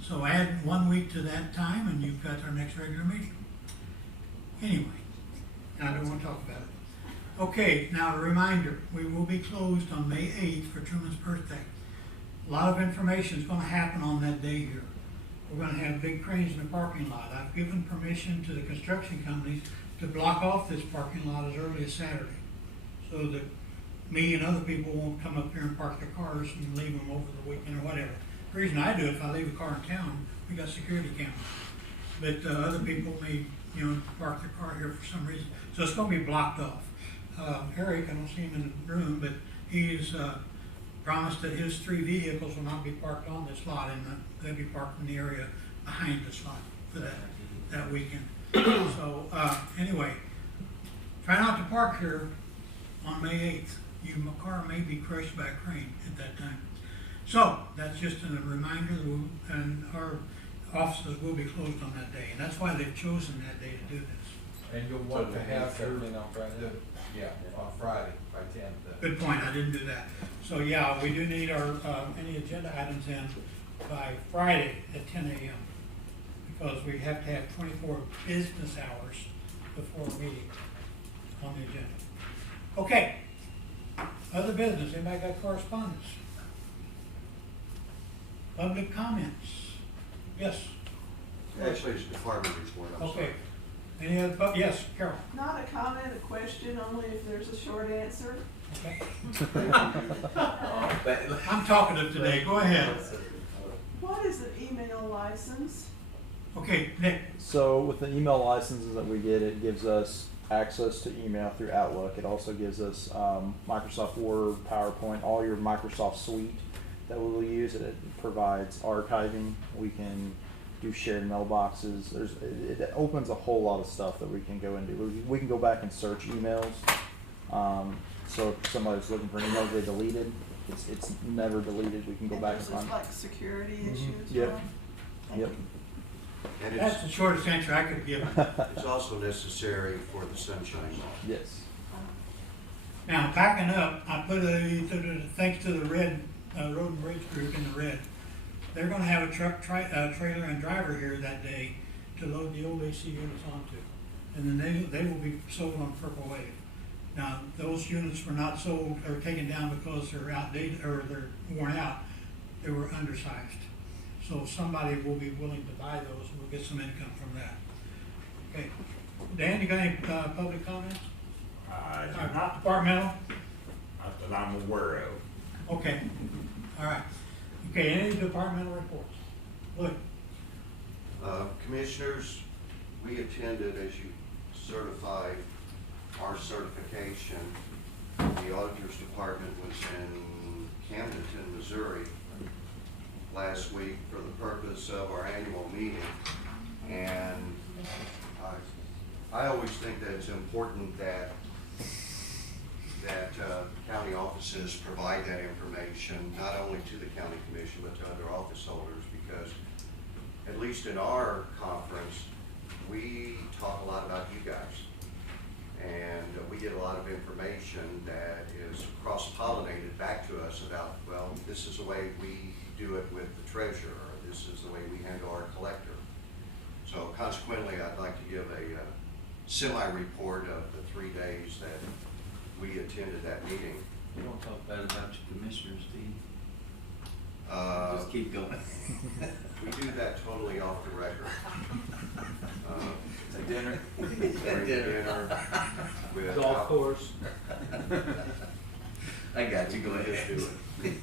So add 1 week to that time and you've got our next regular meeting. Anyway, I don't want to talk about it. Okay, now a reminder, we will be closed on May 8th for Truman's birthday. A lot of information is going to happen on that day here. We're going to have big cranes in the parking lot. I've given permission to the construction companies to block off this parking lot as early as Saturday, so that me and other people won't come up here and park their cars and leave them over the weekend or whatever. The reason I do it, if I leave a car in town, we got security cameras. But other people may, park their car here for some reason. So it's going to be blocked off. Eric, I don't see him in the room, but he's promised that his 3 vehicles will not be parked on this lot, and they'll be parked in the area behind this lot for that weekend. So anyway, try not to park here on May 8th. Your car may be crushed by a crane at that time. So that's just a reminder that and our offices will be closed on that day, and that's why they've chosen that day to do this. And you'll want to have your, everything on Friday. on Friday by 10. Good point, I didn't do that. So yeah, we do need our, any agenda items in by Friday at 10 a.m. because we have to have 24 business hours before a meeting on the agenda. Okay, other business, anybody got correspondence? Public comments? Yes, Actually, it's a department report, I'm sorry. okay. Any other, yes, Carol? Not a comment, a question, only if there's a short answer. Okay. But- I'm talkative today, go ahead. What is an email license? Okay, Nick, So with the email licenses that we get, it gives us access to email through Outlook. It also gives us Microsoft Word, PowerPoint, all your Microsoft suite that we will use. It provides archiving. We can do shared mailboxes. It opens a whole lot of stuff that we can go into. We can go back and search emails. So if somebody's looking for an email they deleted, it's never deleted. We can go And back and there's find. like security issues? Yep. right? Thank Yep. you. And that's the shortest answer I could give. it's also necessary for the sunshine law. Yes. Now, backing up, I put thanks to the Red, Road and Bridge Group in the red. They're gonna have a truck, trailer and driver here that day to load the old AC units onto. And then they will be sold on Purple Wave. Now, those units were not sold or taken down because they're outdated or they're worn out. They were undersized. So somebody will be willing to buy those and we'll get some income from that. Okay. Dan, you got any public comments? Not Departmental? that I'm aware of. Okay, all right. Okay, any departmental reports? Look, Commissioners, we attended, as you certified, our certification. The auditor's department was in Camdenton, Missouri last week for the purpose of our annual meeting. And I always think that it's important that county offices provide that information, not only to the county commission, but to other office holders, because at least in our conference, we talk a lot about you guys. And we get a lot of information that is cross-pollinated back to us about, well, this is the way we do it with the treasurer, or this is the way we handle our collector. So consequently, I'd like to give a semi-report of the 3 days that we attended that meeting. You don't talk bad about your commissioners, do you? Just keep going. We do that totally off the record. It's a dinner. Dinner with Golf course. I got you, go ahead. Just do it.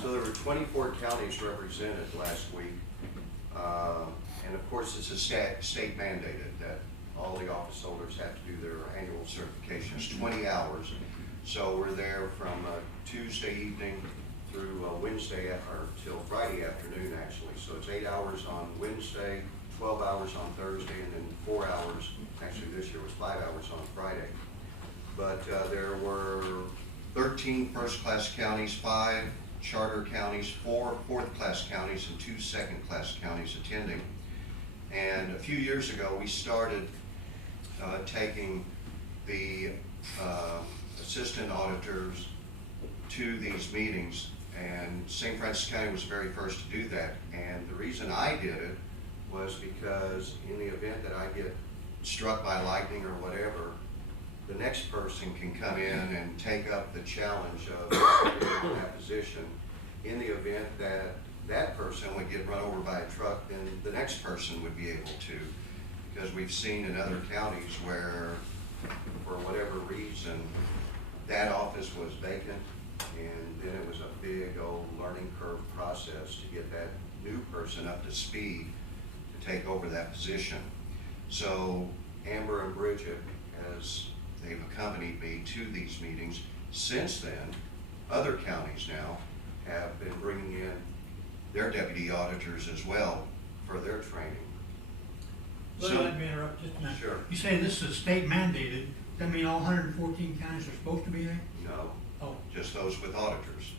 So there were 24 counties represented last week. And of course, it's a state mandated that all the office holders have to do their annual certifications, 20 hours. So we're there from Tuesday evening through Wednesday, or till Friday afternoon, actually. So it's 8 hours on Wednesday, 12 hours on Thursday, and then 4 hours, actually this year was 5 hours on Friday. But there were 13 first-class counties, 5 charter counties, 4 fourth-class counties, and 2 second-class counties attending. And a few years ago, we started taking the assistant auditors to these meetings, and St. Francis County was the very first to do that. And the reason I did it was because in the event that I get struck by lightning or whatever, the next person can come in and take up the challenge of that position. In the event that that person would get run over by a truck, then the next person would be able to. Because we've seen in other counties where, for whatever reason, that office was vacant, and then it was a big old learning curve process to get that new person up to speed to take over that position. So Amber and Bridget, as they've accompanied me to these meetings, since then, other counties now have been bringing in their deputy auditors as well for their training. Let me interrupt just a minute. Sure. You say this is state mandated, does that mean all 114 counties are supposed to be there? No, Oh, just those with auditors,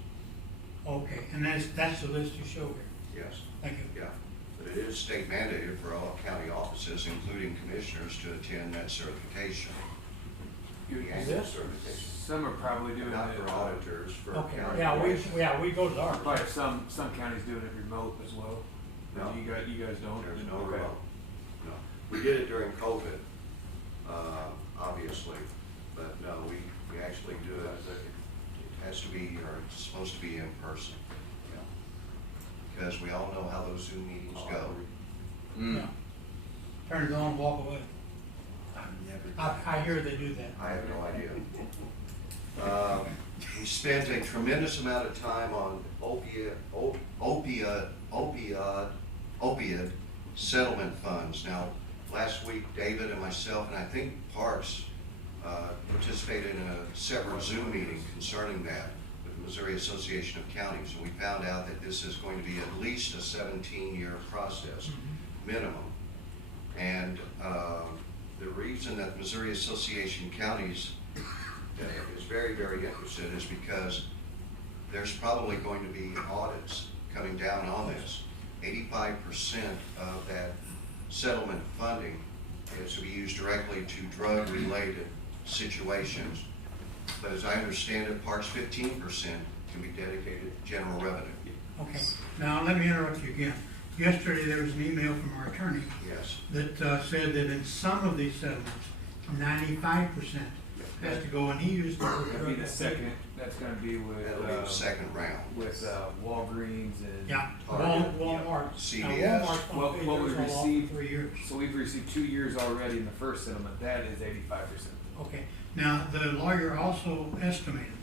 okay, and that's the list you show here. yes. Thank you. Yeah, but it is state mandated for all county offices, including commissioners, to attend that certification. The annual certification. Some are probably doing Not it. for auditors, for Okay, county. yeah, we go to ours. But some counties doing it remote as well. No. You guys don't? There's no Okay. remote. No. We did it during COVID, obviously, but no, we actually do it. It has to be, or it's supposed to be in person. Yeah. Because we all know how those Zoom meetings go. Yeah. Turn it on and walk away. I hear they do that. I have no idea. We spent a tremendous amount of time on opioid settlement funds. Now, last week, David and myself, and I think Parks, participated in a separate Zoom meeting concerning that with the Missouri Association of Counties, and we found out that this is going to be at least a 17-year process, minimum. And the reason that the Missouri Association of Counties is very, very interested is because there's probably going to be audits coming down on this. 85% of that settlement funding is to be used directly to drug-related situations. But as I understand it, Parks 15% can be dedicated to general revenue. Okay, now let me interrupt you again. Yesterday, there was an email from our attorney Yes. that said that in some of these settlements, 95% has to go, and he used the word That'd be drug. the second, that's gonna be with, That'll be the second round. with Walgreens and. Yeah, Target, Walmart. CVS. Walmart's gonna What pay we theirs all off in received, 3 years. so we've received 2 years already in the first settlement, that is 85%. Okay, now, the lawyer also estimated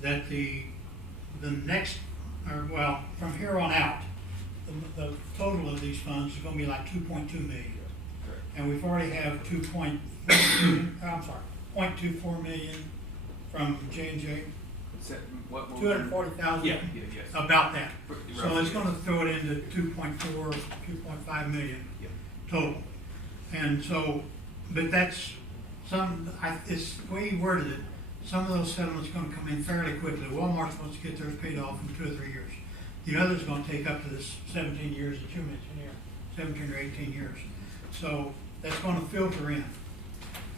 that the next, or well, from here on out, the total of these funds is gonna be like 2.2 million. Correct. And we've already have 0.24 million from J&J, What? 240,000. Yeah, yes. About that. So Roughly, it's gonna yes. throw it into 2.5 million Yeah. total. And so, but that's it's the way you worded it, some of those settlements gonna come in fairly quickly. Walmart's supposed to get theirs paid off in 2 or 3 years. The other's gonna take up to this 17 years that you mentioned here, 17 or 18 years. So that's gonna filter in.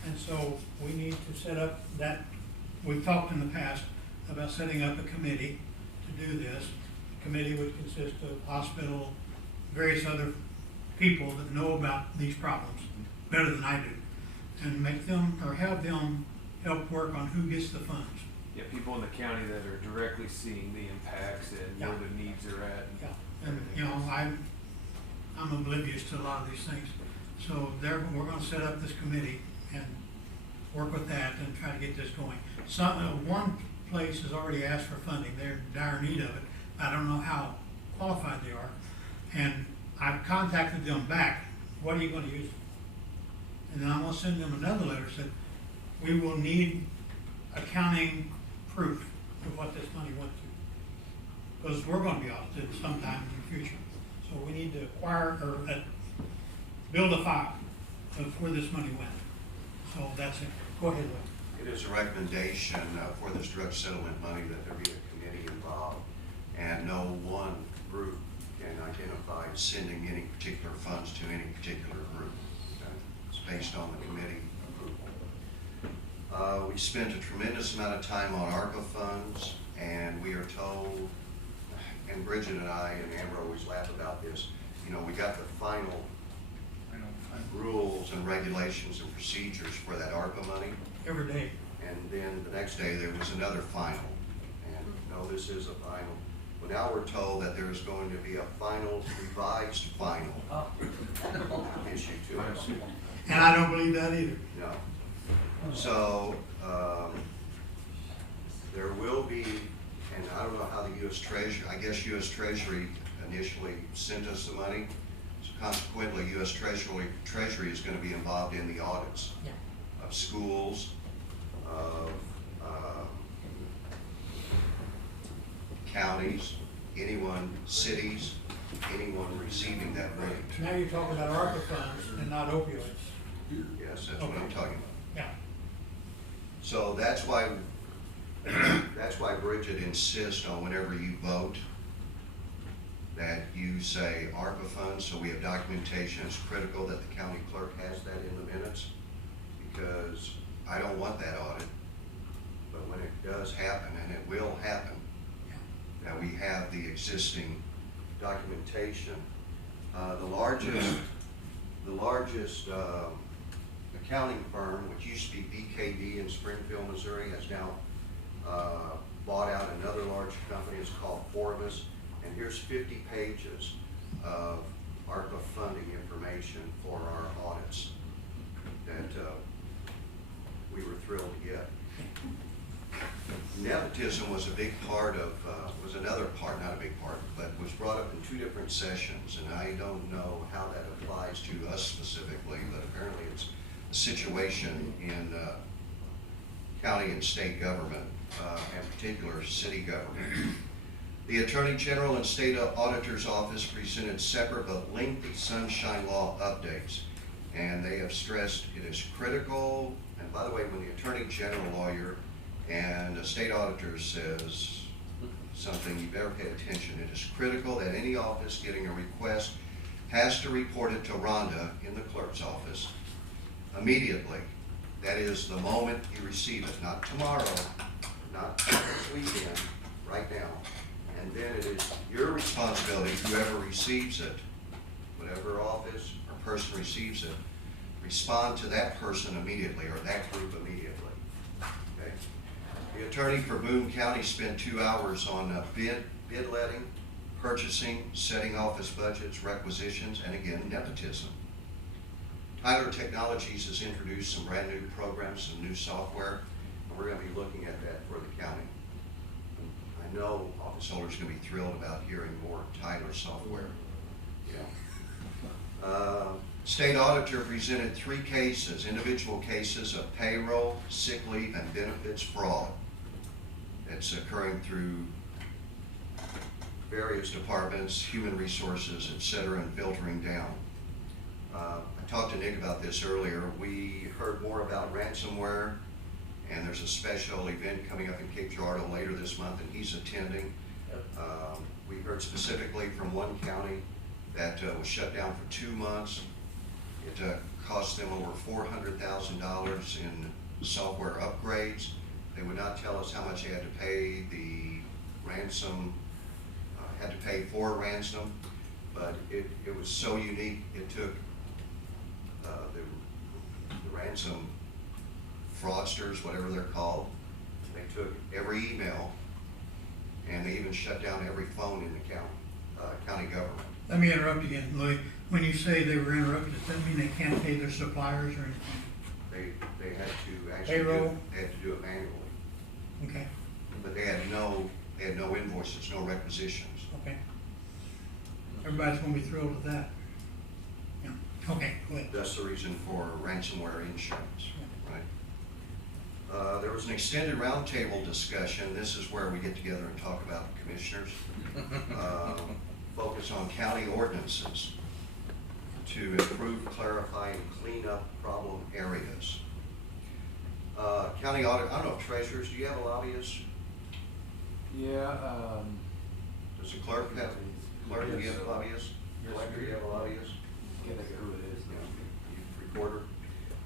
And so we need to set up that, we've talked in the past about setting up a committee to do this. The committee would consist of hospital, various other people that know about these problems better than I do, and make them, or have them help work on who gets the funds. Yeah, people in the county that are directly seeing the impacts and where Yeah. the needs are at. Yeah, and, you know, I'm oblivious to a lot of these things. So we're gonna set up this committee and work with that and try to get this going. One place has already asked for funding, they're in dire need of it. I don't know how qualified they are. And I've contacted them back, what are you gonna use? And then I'm gonna send them another letter, said, we will need accounting proof of what this money went to. Because we're gonna be audited sometime in the future. So we need to acquire, or build a file of where this money went. So that's it. Go ahead, Lou. It is a recommendation for this drug settlement money that there be a committee involved, and no one group can identify sending any particular funds to any particular group. Okay? It's based on the committee approval. We spent a tremendous amount of time on ARPA funds, and we are told, and Bridget and I and Amber always laugh about this, you know, we got the final rules and regulations and procedures for that ARPA money. Every day. And then the next day there was another final. And no, this is a final. Well, now we're told that there is going to be a final, revised final issue to us. And I don't believe that either. No. So, there will be, and I don't know how the U.S. Treasury, I guess U.S. Treasury initially sent us the money. So consequently, U.S. Treasury is going to be involved in the audits of schools, of counties, cities, anyone receiving that money. Now you're talking about ARPA funds and not opioids. Yes, that's what I'm talking about. Yeah. So that's why Bridget insists on whenever you vote that you say ARPA funds, so we have documentation. It's critical that the county clerk has that in the minutes, because I don't want that audit. But when it does happen, and it will happen, that we have the existing documentation. The largest accounting firm, which used to be BKD in Springfield, Missouri, has now bought out another large company. It's called Forvis. And here's 50 pages of ARPA funding information for our audits that we were thrilled to get. Nepotism was a big part of, was another part, not a big part, but was brought up in 2 different sessions, and I don't know how that applies to us specifically, but apparently it's a situation in county and state government, and particular city government. The Attorney General and State Auditor's Office presented separate but lengthy Sunshine Law updates, and they have stressed it is critical. And by the way, when the Attorney General lawyer and a state auditor says something, you better pay attention. It is critical that any office getting a request has to report it to Rhonda in the clerk's office immediately. That is the moment you receive it, not tomorrow, not this weekend, right now. And then it is your responsibility, whoever receives it, whatever office or person receives it, respond to that person immediately or that group immediately. Okay? The attorney for Boone County spent 2 hours on bid letting, purchasing, setting office budgets, requisitions, and again, nepotism. Tyler Technologies has introduced some brand new programs, some new software, and we're going to be looking at that for the county. I know office holders are going to be thrilled about hearing more Tyler software. Yeah. State auditor presented 3 cases, individual cases of payroll, sick leave, and benefits fraud that's occurring through various departments, human resources, et cetera, and filtering down. I talked to Nick about this earlier. We heard more about ransomware, and there's a special event coming up in Cape Girardeau later this month, and he's attending. We heard specifically from one county that was shut down for 2 months. It cost them over $400,000 in software upgrades. They would not tell us how much they had to pay the ransom, had to pay for ransom, but it was so unique. It took the ransom fraudsters, whatever they're called, they took every email and they even shut down every phone in the county government. Let me interrupt again, Louis. When you say they were interrupted, does that mean they can't pay their suppliers or anything? They had to actually Payroll? they had to do it manually. Okay, But they had no invoices, no requisitions. okay. Everybody's gonna be thrilled with that. Yeah, okay, go ahead. That's the reason for ransomware insurance, right? There was an extended roundtable discussion. This is where we get together and talk about the commissioners. Focus on county ordinances to improve, clarify, and clean up problem areas. County audit, I don't know, treasurers, do you have a lobbyist? Yeah, Does the clerk have, do you have a lobbyist? Yes, Collector, do you have a lobbyist? can't think of who it is now. Recorder.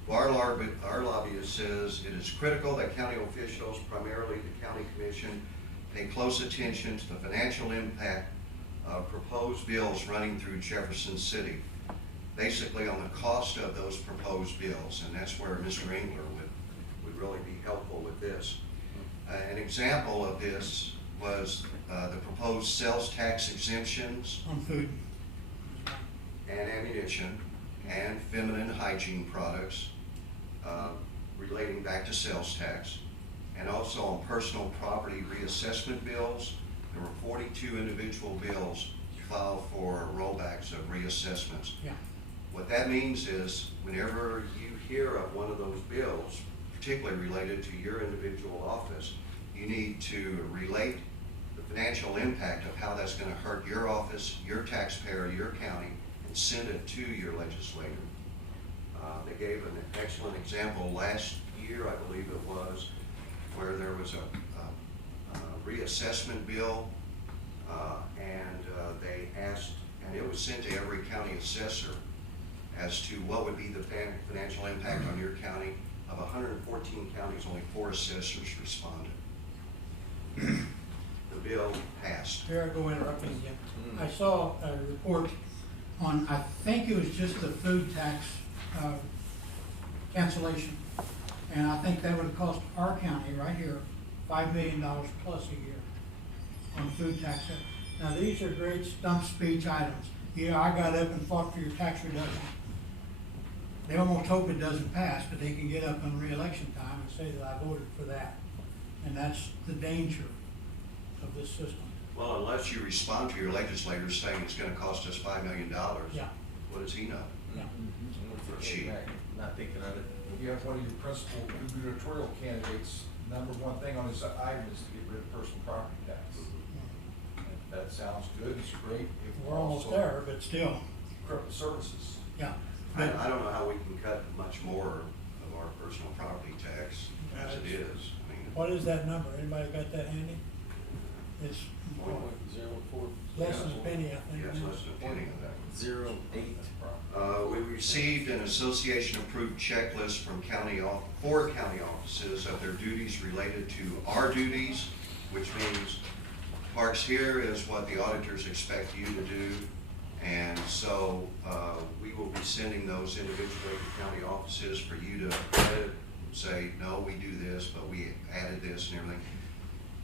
Well, our lobbyist says it is critical that county officials, primarily the county commission, pay close attention to the financial impact of proposed bills running through Jefferson City. Basically on the cost of those proposed bills, and that's where Mr. Engler would really be helpful with this. An example of this was the proposed sales tax exemptions On food. and ammunition and feminine hygiene products relating back to sales tax, and also on personal property reassessment bills. There were 42 individual bills filed for rollbacks of reassessments. Yeah. What that means is whenever you hear of one of those bills, particularly related to your individual office, you need to relate the financial impact of how that's going to hurt your office, your taxpayer, your county, and send it to your legislator. They gave an excellent example last year, I believe it was, where there was a reassessment bill, and they asked, and it was sent to every county assessor as to what would be the financial impact on your county. Of 114 counties, only 4 assessors responded. The bill passed. Here I go interrupting again. I saw a report on, I think it was just the food tax cancellation. And I think that would have cost our county right here $5 million plus a year on food tax. Now, these are great stump speech items. Yeah, I got up and fought for your tax reduction. They almost hope it doesn't pass, but they can get up in re-election time and say that I voted for that. And that's the danger of this system. Well, unless you respond to your legislators saying it's going to cost us $5 million, Yeah. what does he know? Yeah. She. Not thinking of it. You have one of your principal gubernatorial candidates, number one thing on his item is to get rid of personal property tax. That sounds good, it's great. If We're almost also there, but still, Corrupt services. yeah. I But don't know how we can cut much more of our personal property tax as it is. I mean, what is that number? Anybody got that handy? It's less than a penny, I think. yes, less than a penny of that. 08. We received an association-approved checklist from four county offices of their duties related to our duties, which means parks here is what the auditors expect you to do. And so we will be sending those individually to county offices for you to edit and say, no, we do this, but we added this and everything.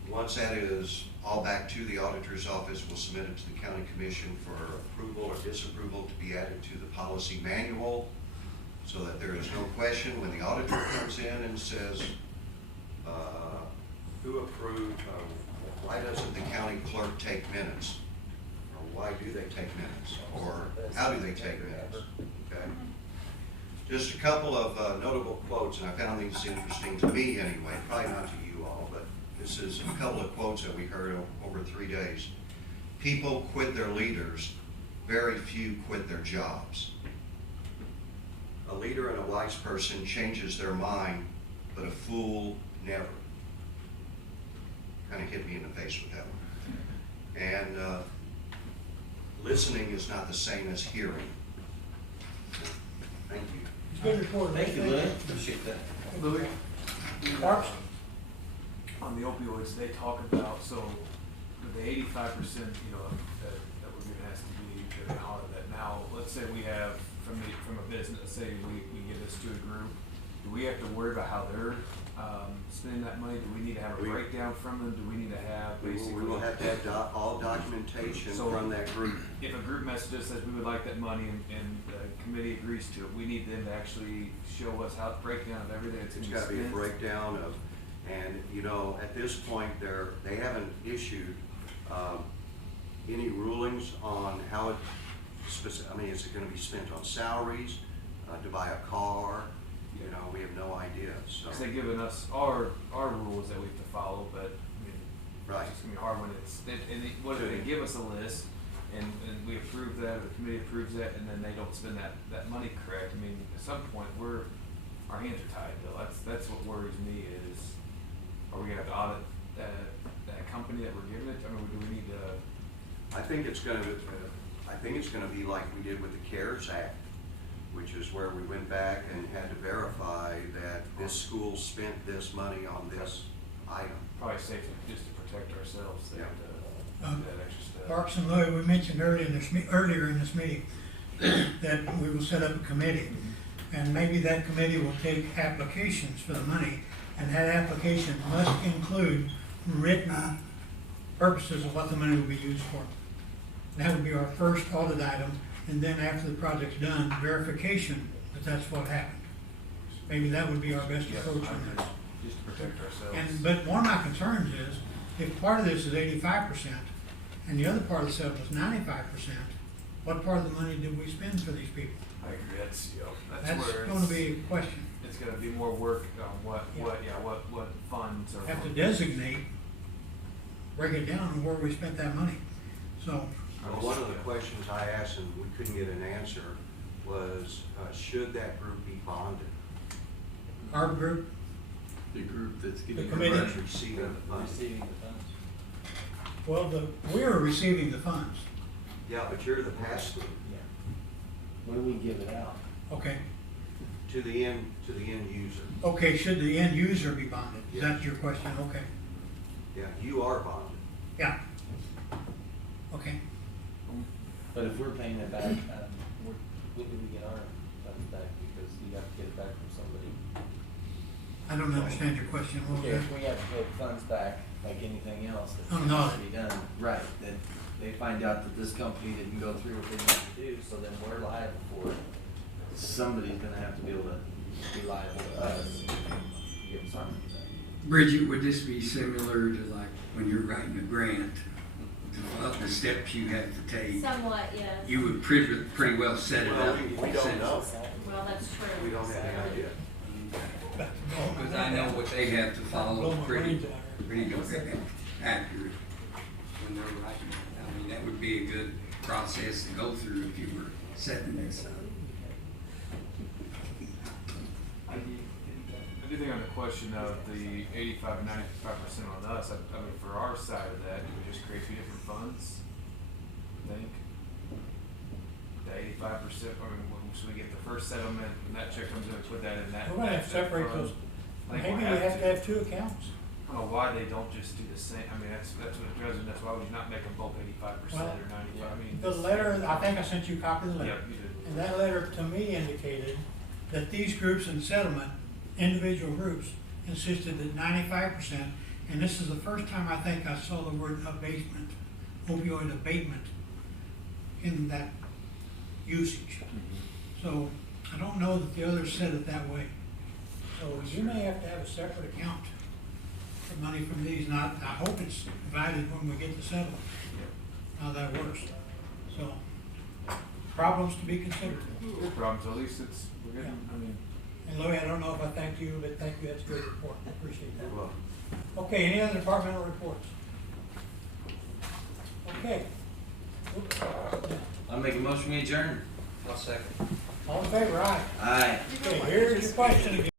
Once that is all back to the auditor's office, we'll submit it to the county commission for approval or disapproval to be added to the policy manual, so that there is no question when the auditor comes in and says, who approved, why doesn't the county clerk take minutes? Or why do they take minutes? Or how do they take minutes? Okay. Just a couple of notable quotes, and I found these interesting to me anyway, probably not to you all, but this is a couple of quotes that we heard over 3 days. People quit their leaders, very few quit their jobs. A leader and a wise person changes their mind, but a fool never. Kind of hit me in the face with that one. And listening is not the same as hearing. Thank you. It's a good report. Thank you, Louis, appreciate that. Louis? Parks? On the opioids, they talk about, so with the 85%, that we're gonna have to be, that they holler that now, let's say we have from a business, say we give this to a group, do we have to worry about how they're, spending that money? Do we need to have a We- breakdown from them? Do we need to have We basically? will have to have all documentation So- from that group. If a group messages says we would like that money and the committee agrees to it, we need them to actually show us how, breakdown of everything that's It's gonna gotta be be a spent. breakdown of, and, at this point, they haven't issued, any rulings on how it is it gonna be spent on salaries, to buy a car? We have no idea, so. Cause they've given us our rules that we have to follow, but, Right. it's just gonna be hard when what if they give us a list and we approve that, or the committee approves that, and then they don't spend that money correct? At some point, our hands are tied, though. That's what worries me is, are we gonna have to audit that company that we're giving it to? Do we need to? I think it's gonna be like we did with the CARES Act, which is where we went back and had to verify that this school spent this money on this item. Probably safe just to protect ourselves, that, Yeah. do that extra stuff. Parks and Louis, we mentioned earlier in this meeting that we will set up a committee. And maybe that committee will take applications for the money, and that application must include written purposes of what the money will be used for. That would be our first audit item, and then after the project's done, verification that that's what happened. Maybe that would be our best Yeah, approach I on agree. this. Just to protect ourselves. But one of my concerns is, if part of this is 85%, and the other part of the settlement is 95%, what part of the money did we spend for these people? I agree, that's That's where gonna be a question. it's gonna be more work on what funds are. Have to designate, break it down on where we spent that money. So, Well, one of the questions I asked and we couldn't get an answer was, should that group be bonded? our group, The group that's The getting. committee? That's receiving the funds. Receiving the funds. well, we're receiving the funds, Yeah, but you're the pass-through Yeah. When we give it out. okay? to the end user. Okay, should the end user be bonded? Is that Yes. your question? Okay, Yeah, you are bonded. yeah. Okay, But if we're paying it back, when do we get our funds back? Because you have to get it back from somebody. I don't understand your question. What was Okay, that? if we have to pay the funds back, like anything else Oh, that no. has to be done, right, then they find out that this company didn't go through what they need to do, so then we're liable for it. Somebody's gonna have to be able to be liable to us, give us our money back. Bridget, would this be similar to like when you're writing a grant, the steps you have to take? Somewhat, yes. You would pretty well set it Well, up. we don't know. Well, that's true. We don't have any idea. Because I know what they have to follow pretty accurate when they're writing. That would be a good process to go through if you were setting this up. I do think on the question of the 85-95% on us, for our side of that, it would just create two different funds, I think. The 85%, so we get the first settlement, and that check comes in, we put that in that. We're gonna have to that separate fund. those. I think Maybe we'll we have to have two accounts. I don't know why they don't just do the same, that's what it does, and that's why we not make them both 85% Well, or 95, The letter, I think I sent you a copy of the Yeah, letter. you did. And that letter to me indicated that these groups in settlement, individual groups, insisted that 95%, and this is the first time I think I saw the word abatement, opioid abatement, in that usage. So I don't know that the others said it that way. So you may have to have a separate account for money from these, and I hope it's divided when we get to settlement, how that works. So, problems to be considered. Good problem, so at least we're getting, And Louis, I don't know if I thanked you, but thank you, that's a good report, I appreciate that. Well, Okay, any other departmental reports? Okay. I'll make a motion, we adjourn. I'll second. All in favor, aye. Aye. Okay, here's your question again.